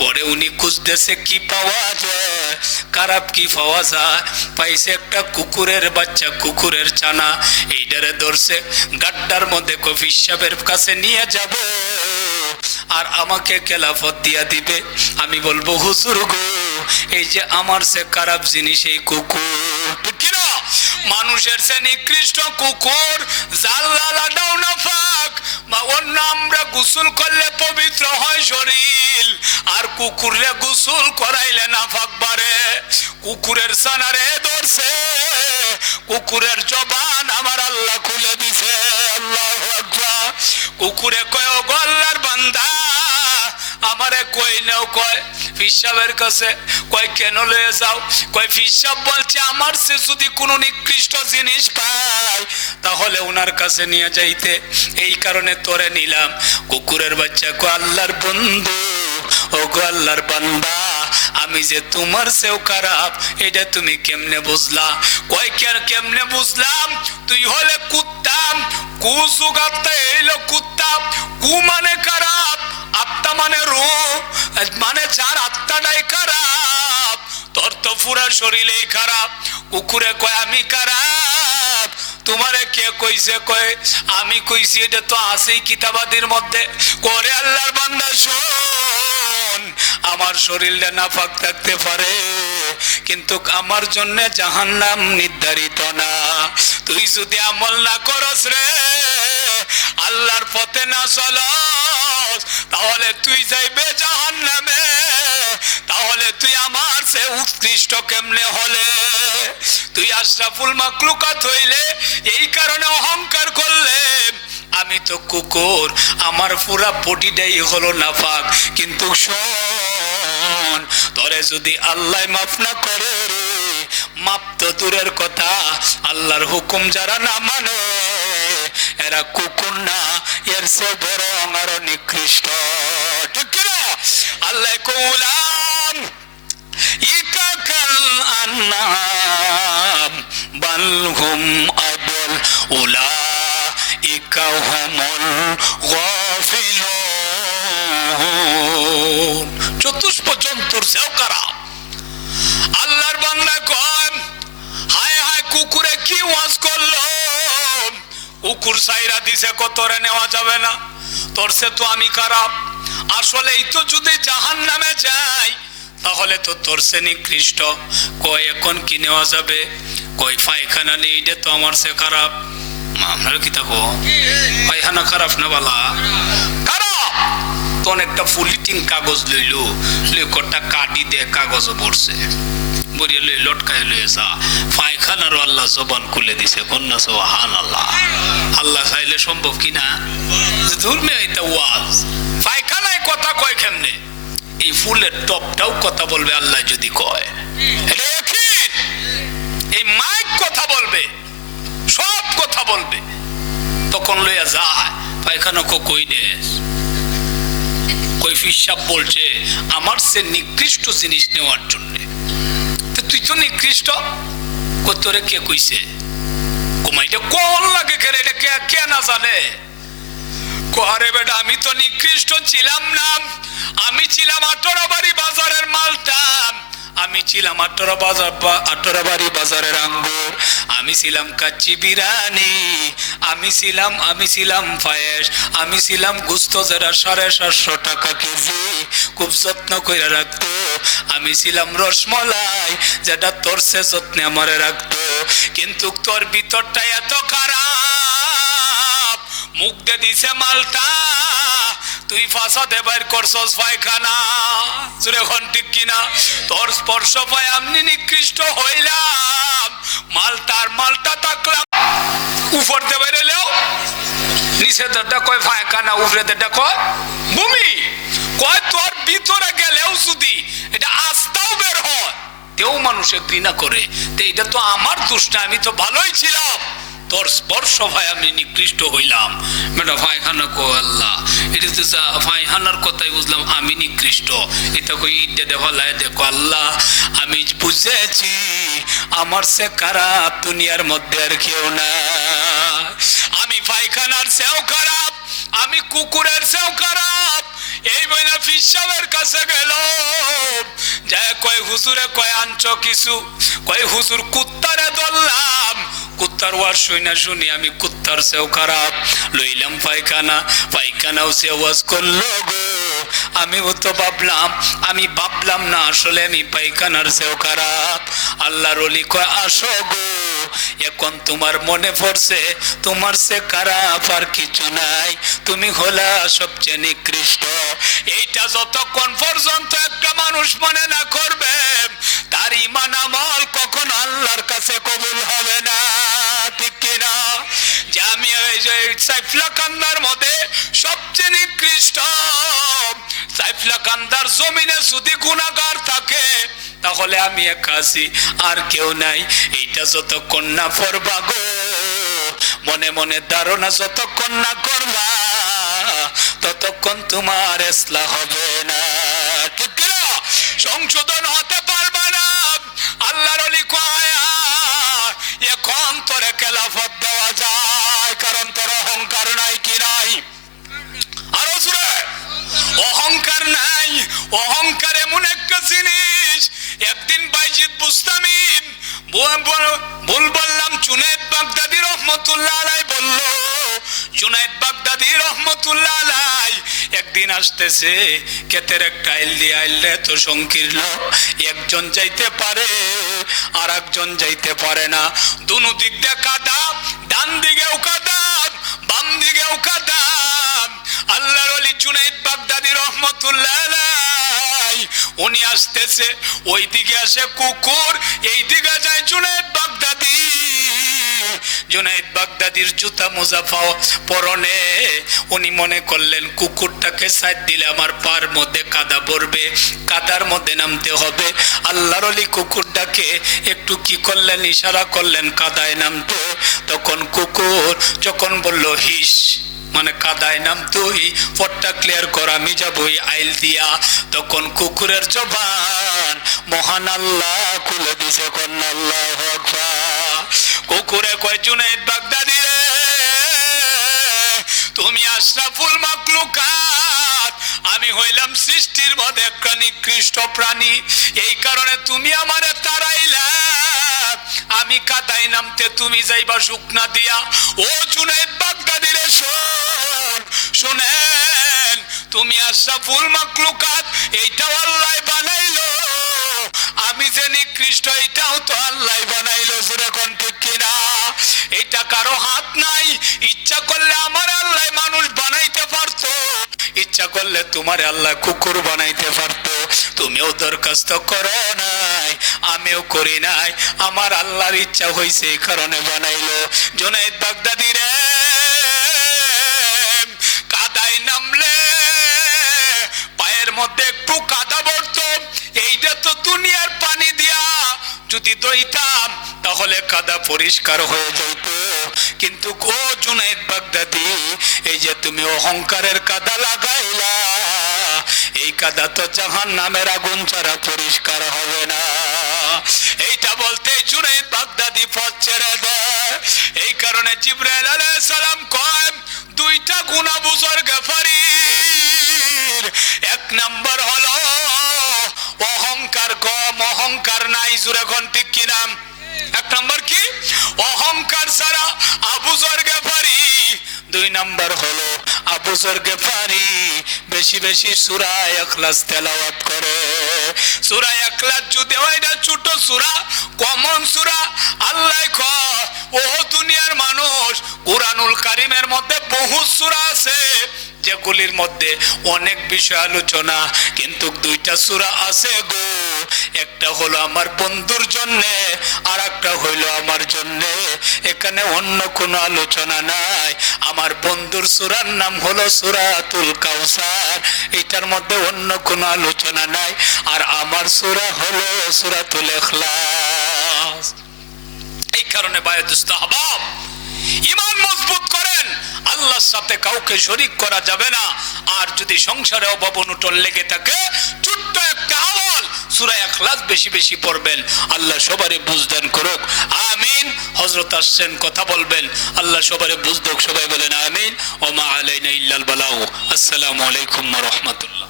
পরে উনি খুঁজতেছে কি পাওয়া যায়, খারাপ কি পাওয়া যায়। পাইছে একটা কুকুরের বাচ্চা, কুকুরের ছানা, এইটারে ধরছে, গাড্ডার মধ্যে কফি সাহেবের কাছে নিয়ে যাব আর আমাকে খেলাফত দিয়া দিবে। আমি বলবো হুজুর গো, এই যে আমার সে খারাপ জিনিস এই কুকুর, কিনা মানুষের সে নিকৃষ্ট কুকুর, জাল্লালা দাও না ফাক, বা অন্য আমরা গোসল করলে পবিত্র হয় শরীর, আর কুকুরে গোসল করাইলে না ফাক বাড়ে। কুকুরের সানারে ধরছে, কুকুরের জবান আমার আল্লাহ খুলে দিছে। আল্লাহু আকবার। কুকুরে কয় ও আল্লাহর বান্দা, আমারে কই নাও, কয় ফিসাবের কাছে। কয় কেন লয়ে যাও? কয় ফিসাব বলছে আমার সে যদি কোনো নিকৃষ্ট জিনিস পাই তাহলে ওনার কাছে নিয়ে যাইতে, এই কারণে তোরে নিলাম। কুকুরের বাচ্চা কয় আল্লাহর বন্ধু, ও গো আল্লাহর বান্দা, আমি যে তোমার সেও খারাপ এটা তুমি কেমনে বুঝলা? কয় কেমনে বুঝলাম? তুই হলে কুত্তা, কুসুগাতে এলো কুত্তা, কু মানে খারাপ, আত্মা মানে রূপ, মানে যার আত্মাটাই খারাপ, তোর তো পুরা শরীরেই খারাপ। কুকুরে কয় আমি খারাপ, তোমারে কে কইছে? কয় আমি কইছি, এটা তো আছেই কিতাবাদির মধ্যে। করে আল্লাহর বান্দা শোন, আমার শরীরটা নাপাক থাকতে পারে কিন্তু আমার জন্য জাহান্নাম নির্ধারিত না। তুই যদি আমল না করস রে, আল্লাহর পথে না চলস, তাহলে তুই যাইবে জাহান্নামে। তাহলে তুই আমার সে উৎকৃষ্ট কেমনে হলে? তুই আশরাফুল মাখলুকাত হইলে এই কারণে অহংকার করলে। আমি তো কুকুর, আমার পুরা বডিটাই হলো নাপাক, কিন্তু শোন, তোরে যদি আল্লাহ মাফ না করে রে, মাপ তো দূরের কথা, আল্লাহর হুকুম যারা না মানে এরা কুকুর না, এর সে বরং আরো নিকৃষ্ট। ঠিক কিনা? আল্লাহ কৌলাম ইকাকাল আন্নাম বালহুম আদল উলাইকা হুমুল গাফিলুন। চতুষ্প জন্তুর সেও খারাপ। আল্লাহর বান্দা কয় হায় হায়, কুকুরে কি ওয়াজ করলো? কুকুর সাইরা দিছে, কতরে নেওয়া যাবে না, তোর সে তো আমি খারাপ। আসলেই তো যদি জাহান্নামে যাই তাহলে তো তোর সে নিকৃষ্ট। কয় এখন কি নেওয়া যাবে? কয় পায়খানা নেই, এটা তো আমার সে খারাপ। আপনারা কি থাকো পায়খানা খারাপ না বালা খারাপ তো অনেকটা ফুলিটিং কাগজ লইলো কটা কাটি দিয়ে কাগজ পড়ছে বরিয়া লই লটকায় লইসা পায়খানারও আল্লাহ জবান খুলে দিছে কন্যা সুবহানাল্লাহ। আল্লাহ চাইলে সম্ভব কিনা ধর্মে এটা ওয়াজ পায়খানায় কথা কয় কেমনে এই ফুলের টপটাও কথা বলবে আল্লাহ যদি কয় এটা একই এই মাইক কথা বলবে সব কথা বলবে তখন লইয়া যায় পায়খানা কই দেশ কই ফিসাব বলছে আমার সে নিকৃষ্ট জিনিস নেওয়ার জন্য তুই তো নিকৃষ্ট তোরে কে কইছে কুমাইটা কোন লাগে কেন এটা কে না জানে আরে বেটা আমি তো নিকৃষ্ট ছিলাম না আমি ছিলাম 18 বাড়ি বাজারের মালটা আমি ছিলাম 18 বাড়ি বাজারের আঙ্গুর আমি ছিলাম কাচ্চি বিরিয়ানি আমি ছিলাম পায়েস আমি ছিলাম গোস্ত যেটা 750 টাকা কেজি খুব যত্ন করে রাখতো আমি ছিলাম রসমলাই যেটা তোর সে যত্নে আমারে রাখতো কিন্তু তোর ভিতরটা এত খারাপ মুখ দিয়ে দিছে মালটা তুই ফাঁসাতে বাইর করছস পায়খানা জুড়ে এখন ঠিক কিনা তোর স্পর্শ পায় আমি নিকৃষ্ট হইলাম মালটা থাকলাম উপর দিয়ে বাইরে এলেও নিচে দেড়টা কয় পায়খানা উপরে দেড়টা কয় ভূমি কয় তোর ভিতরে গেলেও যদি এটা আস্তাও বের হয় তেও মানুষে ঘৃণা করে তো এটা তো আমার দোষ না আমি তো ভালোই ছিলাম তোর স্পর্শ ভাই আমি নিকৃষ্ট হইলাম বেটা পায়খানা কো আল্লাহ এটা তো পায়খানার কথাই বুঝলাম আমি নিকৃষ্ট এটা কই ইটা দেখো লাই দেখো আল্লাহ আমি বুঝেছি আমার সে খারাপ দুনিয়ার মধ্যে আর কেউ না আমি পায়খানার সেও খারাপ আমি কুকুরের সেও খারাপ এই বইনা ফিসাবের কাছে গেল যায় কয় হুজুরে কয় আনছো কিছু কয় হুজুর কুত্তারে ধরলাম কুত্তার ওয়াজ শুনি আমি কুত্তার সেও খারাপ লইলাম পায়খানাও সে ওয়াজ করলো গো আমিও তো ভাবলাম না আসলে আমি পায়খানার সেও খারাপ আল্লাহর ওলি কয় আসো গো এখন তোমার মনে পড়ছে তোমার সে খারাপ আর কিছু নাই তুমি হলা সবচেয়ে নিকৃষ্ট এইটা যতক্ষণ পর্যন্ত একটা মানুষ মনে না করবে তার ঈমান আমল কখনো আল্লাহর কাছে কবুল হবে না ঠিক কিনা যে আমি এই যে সাইফুল্লাহ কান্দার মধ্যে সবচেয়ে নিকৃষ্ট সাইফুল্লাহ কান্দার জমিনে যদি গুনাহগার থাকে তাহলে আমি একা আছি আর কেউ নাই এইটা যতক্ষণ না পড়বা গো মনে মনে ধারণা যতক্ষণ না করবা ততক্ষণ তোমার ইসলাহ হবে না ঠিক কিনা সংশোধন হতে পারবে না আল্লাহর ওলি কয় এখন তোরে খেলাফত দেওয়া যায় কারণ তোর অহংকার নাই কি নাই আরো জোরে অহংকার নাই অহংকার এমন একটা জিনিস একদিন বাইজিদ বুস্তামি ভুল বললাম জুনায়েদ বাগদাদী রহমতুল্লাহ আলাইহি বলল জুনায়েদ বাগদাদী রহমতুল্লাহ আলাইহি একদিন আসতেছে ক্ষেতের একটা আইল দিয়ে আইলে তো সংকীর্ণ একজন যাইতে পারে আর একজন যাইতে পারে না দুনো দিক দিয়ে কাদা ডান দিকেও কাদা বাম দিকেও কাদা আল্লাহর ওলি জুনায়েদ বাগদাদী রহমতুল্লাহ আলাইহি উনি আসতেছে ওই দিকে আসে কুকুর এই দিকে যায় জুনায়েদ বাগদাদীর জুতা মোজা পরনে উনি মনে করলেন কুকুরটাকে সাইড দিলে আমার পার মধ্যে কাদা পড়বে কাদার মধ্যে নামতে হবে আল্লাহর ওলি কুকুরটাকে একটু কি করলেন ইশারা করলেন কাদায় নামতে তখন কুকুর যখন বলল হিস মানে কাদায় নাম তুই পটটা ক্লিয়ার কর আমি যাবই আইল দিয়া তখন কুকুরের জবান মহান আল্লাহ খুলে দিছে কন্যা আল্লাহু আকবার কুকুরে কয় জুনায়েদ বাগদাদী রে তুমি আশরাফুল মাখলুকাত আমি হইলাম সৃষ্টির মধ্যে একটা নিকৃষ্ট প্রাণী এই কারণে তুমি আমারে তাড়াইলা আমি কাদায় নামতে তুমি যাইবা শুকনা দিয়া ও জুনায়েদ বাগদাদী রে শুনেন তুমি আশরাফুল মাখলুকাত এইটাও আল্লাহ বানাইলো আমি যে নিকৃষ্ট এইটাও তো আল্লাহ বানাইলো যেরকম ঠিক কিনা এটা কারো হাত নাই। ইচ্ছা করলে আমার আল্লাহ মানুষ বানাইতে পারতো, ইচ্ছা করলে তোমার আল্লাহ কুকুর বানাইতে পারতো। তুমিও দরখাস্ত করো নাই, আমিও করি নাই, আমার আল্লাহর ইচ্ছা হয়েছে এই কারণে বানাইলো। জুনায়েদ বাগদাদি রে, কাদায় নামলে পায়ের মধ্যে একটু কাদা পড়তো, এইটা তো দুনিয়ার পানি দিয়া যদি ধুইতাম তাহলে কাদা পরিষ্কার হয়ে যেত। কিন্তু ও জুনায়েদ বাগদাদি, এই যে তুমি অহংকারের কাদা লাগাইলা, এই কাদা তো জাহান্নামের আগুন ছাড়া পরিষ্কার হবে না। এইটা বলতে জুনায়েদ বাগদাদি পথ ছেড়ে দেয়। এই কারণে জিবরাইল আলাইহিস সালাম কয়, দুইটা গুনাহ বুজুর্গ গফারির, এক নাম্বার হলো অহংকার কম, অহংকার নাই। জোরে কোন ঠিক কিনা? এক নাম্বার কি? অহংকার ছাড়া আবু যর গফারি। দুই নাম্বার হলো আবু যর গফারি বেশি বেশি সূরা ইখলাস তেলাওয়াত করে। সূরা ইখলাস যদি ওইটা ছোট সূরা, কমন সূরা, আল্লাহ কয় ও দুনিয়ার মানুষ, কুরআনুল কারীমের মধ্যে বহু সূরা আছে যেগুলির মধ্যে অনেক বিষয় আলোচনা, কিন্তু দুইটা সূরা আছে গো, একটা হলো আমার বন্ধুর জন্য, আর একটা হইলো আমার জন্য। এখানে অন্য কোনো আলোচনা নাই। আমার বন্ধুর সূরার নাম হলো সূরাতুল কাউসার, এটার মধ্যে অন্য কোনো আলোচনা নাই। আর আমার সূরা হলো সূরাতুল ইখলাস। এই কারণে বায়াতুল আহবাব, ঈমান মজবুত করেন, আল্লাহর সাথে কাউকে শরীক করা যাবে না। আর যদি সংসারে অভাব অনটন লেগে থাকে, ছোট্ট একটা আমল সূরা ইখলাস বেশি বেশি পড়বেন। আল্লাহ সবারই বুঝদান করুক, আমিন। হযরত আসছেন, কথা বলবেন, আল্লাহ সবারই বুঝদুক, সবাই বলেন আমিন। ওয়া মা আলাইনা ইল্লাল বালাগ। আসসালামু আলাইকুম ওয়া রাহমাতুল্লাহ।